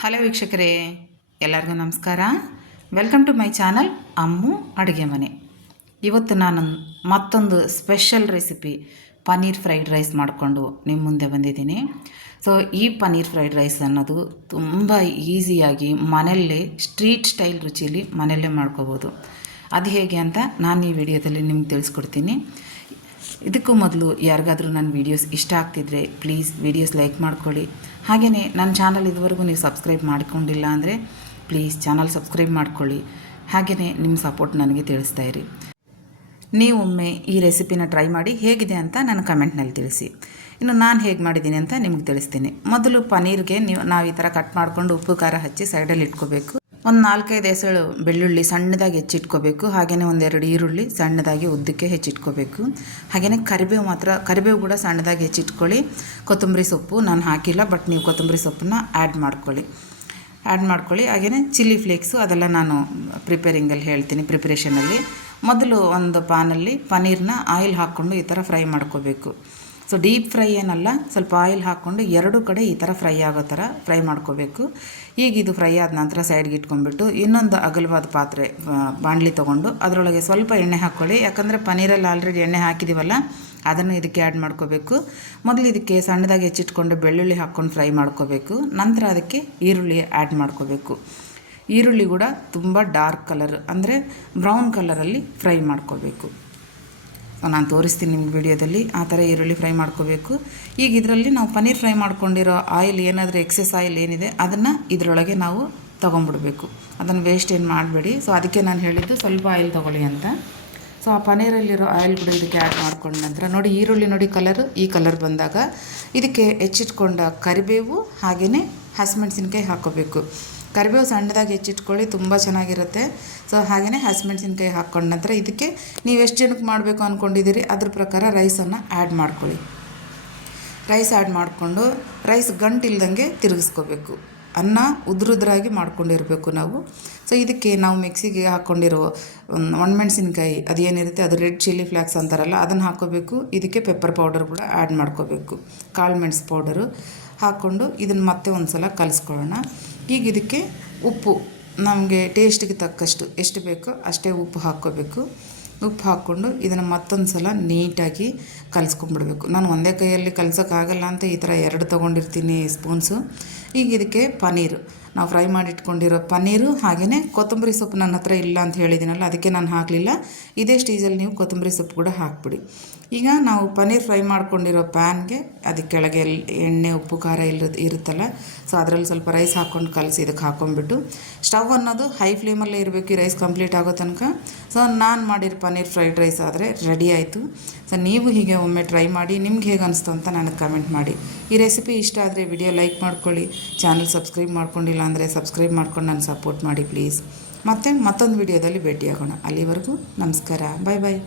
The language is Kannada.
ಹಲೋ ವೀಕ್ಷಕರೇ, ಎಲ್ಲರಿಗೂ ನಮಸ್ಕಾರ. Welcome to my channel Ammu ಅಡುಗೆ ಮನೆ. ಇವತ್ತು ನಾನು ಮತ್ತೊಂದು special recipe paneer fried rice ಮಾಡಿಕೊಂಡು ನಿಮ್ಮ ಮುಂದೆ ಬಂದಿದ್ದೀನಿ. ಸೊ ಈ ಪನ್ನೀರ್ ಫ್ರೈಡ್ ರೈಸ್ ಅನ್ನೋದು ತುಂಬ ಈಸಿಯಾಗಿ ಮನೆಯಲ್ಲೇ ಸ್ಟ್ರೀಟ್ ಸ್ಟೈಲ್ ರುಚಿಯಲ್ಲಿ ಮನೆಯಲ್ಲೇ ಮಾಡ್ಕೋಬೋದು. ಅದು ಹೇಗೆ ಅಂತ ನಾನು ಈ ವಿಡಿಯೋದಲ್ಲಿ ನಿಮ್ಗೆ ತಿಳಿಸ್ಕೊಡ್ತೀನಿ. ಇದಕ್ಕೂ ಮೊದಲು ಯಾರಿಗಾದರೂ ನನ್ನ ವೀಡಿಯೋಸ್ ಇಷ್ಟ ಆಗ್ತಿದ್ರೆ ಪ್ಲೀಸ್ ವೀಡಿಯೋಸ್ ಲೈಕ್ ಮಾಡ್ಕೊಳ್ಳಿ. ಹಾಗೆಯೇ ನನ್ನ ಚಾನಲ್ ಇದುವರೆಗೂ ನೀವು ಸಬ್ಸ್ಕ್ರೈಬ್ ಮಾಡ್ಕೊಂಡಿಲ್ಲ ಅಂದರೆ ಪ್ಲೀಸ್ ಚಾನಲ್ ಸಬ್ಸ್ಕ್ರೈಬ್ ಮಾಡ್ಕೊಳ್ಳಿ. ಹಾಗೆಯೇ ನಿಮ್ಮ ಸಪೋರ್ಟ್ ನನಗೆ ತಿಳಿಸ್ತಾ ಇರಿ. ನೀವೊಮ್ಮೆ ಈ ರೆಸಿಪಿನ ಟ್ರೈ ಮಾಡಿ ಹೇಗಿದೆ ಅಂತ ನನ್ನ ಕಮೆಂಟ್ನಲ್ಲಿ ತಿಳಿಸಿ. ಇನ್ನು ನಾನು ಹೇಗೆ ಮಾಡಿದ್ದೀನಿ ಅಂತ ನಿಮಗೆ ತಿಳಿಸ್ತೀನಿ. ಮೊದಲು ಪನೀರ್ಗೆ ನೀವು ನಾವು ಈ ಥರ ಕಟ್ ಮಾಡಿಕೊಂಡು ಉಪ್ಪು, ಖಾರ ಹಚ್ಚಿ ಸೈಡಲ್ಲಿ ಇಟ್ಕೋಬೇಕು. ಒಂದು ನಾಲ್ಕೈದು ಎಸಳು ಬೆಳ್ಳುಳ್ಳಿ ಸಣ್ಣದಾಗಿ ಹೆಚ್ಚಿಟ್ಕೋಬೇಕು ಹಾಗೆಯೇ ಒಂದೆರಡು ಈರುಳ್ಳಿ ಸಣ್ಣದಾಗಿ ಉದ್ದಕ್ಕೆ ಹೆಚ್ಚಿಟ್ಕೋಬೇಕು. ಹಾಗೆಯೇ ಕರಿಬೇವು ಮಾತ್ರ, ಕರಿಬೇವು ಕೂಡ ಸಣ್ಣದಾಗಿ ಹೆಚ್ಚಿಟ್ಕೊಳ್ಳಿ. ಕೊತ್ತಂಬರಿ ಸೊಪ್ಪು ನಾನು ಹಾಕಿಲ್ಲ ಬಟ್ ನೀವು ಕೊತ್ತಂಬರಿ ಸೊಪ್ಪನ್ನ ಆ್ಯಡ್ ಮಾಡ್ಕೊಳ್ಳಿ. ಆ್ಯಡ್ ಮಾಡ್ಕೊಳ್ಳಿ. ಹಾಗೆಯೇ ಚಿಲ್ಲಿ ಫ್ಲೇಕ್ಸು ಅದೆಲ್ಲ ನಾನು ಪ್ರಿಪೇರಿಂಗಲ್ಲಿ ಹೇಳ್ತೀನಿ ಪ್ರಿಪ್ರೇಷನಲ್ಲಿ ಮೊದಲು ಒಂದು ಪಾನಲ್ಲಿ ಪನೀರ್ನ ಆಯಿಲ್ ಹಾಕ್ಕೊಂಡು ಈ ಥರ ಫ್ರೈ ಮಾಡ್ಕೋಬೇಕು. ಸೊ ಡೀಪ್ ಫ್ರೈ ಏನಲ್ಲ, ಸ್ವಲ್ಪ ಆಯಿಲ್ ಹಾಕ್ಕೊಂಡು ಎರಡು ಕಡೆ ಈ ಥರ ಫ್ರೈ ಆಗೋ ಥರ ಫ್ರೈ ಮಾಡ್ಕೋಬೇಕು. ಈಗ ಇದು ಫ್ರೈ ಆದ ನಂತರ ಸೈಡ್ಗೆ ಇಟ್ಕೊಂಡ್ಬಿಟ್ಟು ಇನ್ನೊಂದು ಅಗಲವಾದ ಪಾತ್ರೆ ಬಾಣಲಿ ತೊಗೊಂಡು ಅದರೊಳಗೆ ಸ್ವಲ್ಪ ಎಣ್ಣೆ ಹಾಕ್ಕೊಳ್ಳಿ. ಯಾಕಂದರೆ ಪನೀರಲ್ಲಿ ಆಲ್ರೆಡಿ ಎಣ್ಣೆ ಹಾಕಿದ್ದೀವಲ್ಲ ಅದನ್ನು ಇದಕ್ಕೆ ಆ್ಯಡ್ ಮಾಡ್ಕೋಬೇಕು. ಮೊದಲು ಇದಕ್ಕೆ ಸಣ್ಣದಾಗಿ ಹೆಚ್ಚಿಟ್ಕೊಂಡು ಬೆಳ್ಳುಳ್ಳಿ ಹಾಕ್ಕೊಂಡು ಫ್ರೈ ಮಾಡ್ಕೋಬೇಕು. ನಂತರ ಅದಕ್ಕೆ ಈರುಳ್ಳಿ ಆ್ಯಡ್ ಮಾಡ್ಕೋಬೇಕು. ಈರುಳ್ಳಿ ಕೂಡ ತುಂಬ ಡಾರ್ಕ್ ಕಲರ್ ಅಂದರೆ ಬ್ರೌನ್ ಕಲರಲ್ಲಿ ಫ್ರೈ ಮಾಡ್ಕೋಬೇಕು. ನಾನು ತೋರಿಸ್ತೀನಿ ನಿಮ್ಮ ವಿಡಿಯೋದಲ್ಲಿ. ಆ ಥರ ಈರುಳ್ಳಿ ಫ್ರೈ ಮಾಡ್ಕೋಬೇಕು. ಈಗ ಇದರಲ್ಲಿ ನಾವು ಪನ್ನೀರ್ ಫ್ರೈ ಮಾಡ್ಕೊಂಡಿರೋ ಆಯಿಲ್ ಏನಾದರೂ ಎಕ್ಸೆಸ್ ಆಯಿಲ್ ಏನಿದೆ, ಅದನ್ನು ಇದರೊಳಗೆ ನಾವು ತೊಗೊಂಡ್ಬಿಡ್ಬೇಕು ಅದನ್ನು ವೇಸ್ಟ್ ಏನು ಮಾಡಬೇಡಿ. ಸೊ ಅದಕ್ಕೆ ನಾನು ಹೇಳಿದ್ದು ಸ್ವಲ್ಪ ಆಯಿಲ್ ತೊಗೊಳ್ಳಿ ಅಂತ. ಸೊ ಆ ಪನ್ನೀರಲ್ಲಿರೋ ಆಯಿಲ್ ಕೂಡ ಇದಕ್ಕೆ ಆ್ಯಡ್ ಮಾಡ್ಕೊಂಡ ನಂತರ ನೋಡಿ ಈರುಳ್ಳಿ ನೋಡಿ ಕಲರು ಈ ಕಲರ್ ಬಂದಾಗ ಇದಕ್ಕೆ ಹೆಚ್ಚಿಟ್ಕೊಂಡ ಕರಿಬೇವು ಹಾಗೆಯೇ ಹಸಿಮೆಣ್ಸಿನ್ಕಾಯಿ ಹಾಕ್ಕೋಬೇಕು ಕರಿಬೇವು ಸಣ್ಣದಾಗಿ ಹೆಚ್ಚಿಟ್ಕೊಳ್ಳಿ, ತುಂಬ ಚೆನ್ನಾಗಿರುತ್ತೆ. ಸೊ ಹಾಗೆಯೇ ಹಸಿಮೆಣ್ಸಿನ್ಕಾಯಿ ಹಾಕ್ಕೊಂಡ ನಂತರ ಇದಕ್ಕೆ ನೀವು ಎಷ್ಟು ಜನಕ್ಕೆ ಮಾಡಬೇಕು ಅಂದ್ಕೊಂಡಿದ್ದೀರಿ ಅದ್ರ ಪ್ರಕಾರ ರೈಸನ್ನು ಆ್ಯಡ್ ಮಾಡ್ಕೊಳ್ಳಿ. ರೈಸ್ ಆ್ಯಡ್ ಮಾಡಿಕೊಂಡು ರೈಸ್ ಗಂಟಿಲ್ದಂಗೆ ತಿರುಗಿಸ್ಕೋಬೇಕು. ಅನ್ನ ಉದ್ರುದ್ರಾಗಿ ಮಾಡ್ಕೊಂಡಿರಬೇಕು ನಾವು. ಸೊ ಇದಕ್ಕೆ ನಾವು ಮಿಕ್ಸಿಗೆ ಹಾಕ್ಕೊಂಡಿರೋ ಒಣಮೆಣ್ಸಿನ್ಕಾಯಿ ಅದೇನಿರುತ್ತೆ ಅದು ರೆಡ್ ಚಿಲ್ಲಿ ಫ್ಲ್ಯಾಕ್ಸ್ ಅಂತಾರಲ್ಲ, ಅದನ್ನು ಹಾಕೋಬೇಕು ಇದಕ್ಕೆ ಪೆಪ್ಪರ್ ಪೌಡರ್ ಕೂಡ ಆ್ಯಡ್ ಮಾಡ್ಕೋಬೇಕು. ಕಾಳು ಮೆಣಸು ಪೌಡರು ಹಾಕ್ಕೊಂಡು ಇದನ್ನು ಮತ್ತೆ ಒಂದು ಸಲ ಕಲಿಸ್ಕೊಳ್ಳೋಣ. ಈಗ ಇದಕ್ಕೆ ಉಪ್ಪು ನಮಗೆ ಟೇಸ್ಟಿಗೆ ತಕ್ಕಷ್ಟು ಎಷ್ಟು ಬೇಕೋ ಅಷ್ಟೇ ಉಪ್ಪು ಹಾಕ್ಕೋಬೇಕು. ಉಪ್ಪು ಹಾಕ್ಕೊಂಡು ಇದನ್ನು ಮತ್ತೊಂದು ಸಲ ನೀಟಾಗಿ ಕಲಿಸ್ಕೊಂಡ್ಬಿಡ್ಬೇಕು. ನಾನು ಒಂದೇ ಕೈಯಲ್ಲಿ ಕಲ್ಸೋಕ್ಕಾಗಲ್ಲ ಅಂತ ಈ ಥರ ಎರಡು ತೊಗೊಂಡಿರ್ತೀನಿ ಸ್ಪೂನ್ಸು. ಈಗ ಇದಕ್ಕೆ ಪನ್ನೀರು. ನಾವು ಫ್ರೈ ಮಾಡಿಟ್ಕೊಂಡಿರೋ ಪನ್ನೀರು ಹಾಗೆಯೇ ಕೊತ್ತಂಬರಿ ಸೊಪ್ಪು ನನ್ನ ಹತ್ರ ಇಲ್ಲ ಅಂತ ಹೇಳಿದ್ದೀನಲ್ಲ ಅದಕ್ಕೆ ನಾನು ಹಾಕಲಿಲ್ಲ. ಇದೇ ಸ್ಟೇಜಲ್ಲಿ ನೀವು ಕೊತ್ತಂಬರಿ ಸೊಪ್ಪು ಕೂಡ ಹಾಕ್ಬಿಡಿ. ಈಗ ನಾವು ಪನ್ನೀರ್ ಫ್ರೈ ಮಾಡ್ಕೊಂಡಿರೋ ಪ್ಯಾನ್ಗೆ ಅದಕ್ಕೆ ಕೆಳಗೆ ಎಣ್ಣೆ, ಉಪ್ಪು, ಖಾರ ಇಲ್ಲ ಇರುತ್ತಲ್ಲ ಸೊ ಅದರಲ್ಲಿ ಸ್ವಲ್ಪ ರೈಸ್ ಹಾಕ್ಕೊಂಡು ಕಲಸಿ ಇದಕ್ಕೆ ಹಾಕೊಂಡ್ಬಿಟ್ಟು, ಸ್ಟವ್ ಅನ್ನೋದು ಹೈ ಫ್ಲೇಮಲ್ಲೇ ಇರಬೇಕು, ಈ ರೈಸ್ ಕಂಪ್ಲೀಟ್ ಆಗೋ ತನಕ. ಸೊ ನಾನು ಮಾಡಿರೋ ಪನ್ನೀರ್ ಫ್ರೈಡ್ ರೈಸ್ ಆದರೆ ರೆಡಿ ಆಯಿತು. ಸೊ ನೀವು ಹೀಗೆ ಒಮ್ಮೆ ಟ್ರೈ ಮಾಡಿ, ನಿಮ್ಗೆ ಹೇಗೆ ಅನಿಸ್ತು ಅಂತ ನನಗೆ ಕಮೆಂಟ್ ಮಾಡಿ. ಈ ರೆಸಿಪಿ ಇಷ್ಟ ಆದರೆ ವಿಡಿಯೋ ಲೈಕ್ ಮಾಡ್ಕೊಳ್ಳಿ ಚಾನಲ್ ಸಬ್ಸ್ಕ್ರೈಬ್ ಮಾಡ್ಕೊಂಡಿಲ್ಲ ಅಂದರೆ ಸಬ್ಸ್ಕ್ರೈಬ್ ಮಾಡ್ಕೊಂಡು ನಾನು ಸಪೋರ್ಟ್ ಮಾಡಿ ಪ್ಲೀಸ್ ಮತ್ತು ಮತ್ತೊಂದು ವಿಡಿಯೋದಲ್ಲಿ ಭೇಟಿಯಾಗೋಣ. ಅಲ್ಲಿವರೆಗೂ ನಮಸ್ಕಾರ ಬಾಯ್ ಬಾಯ್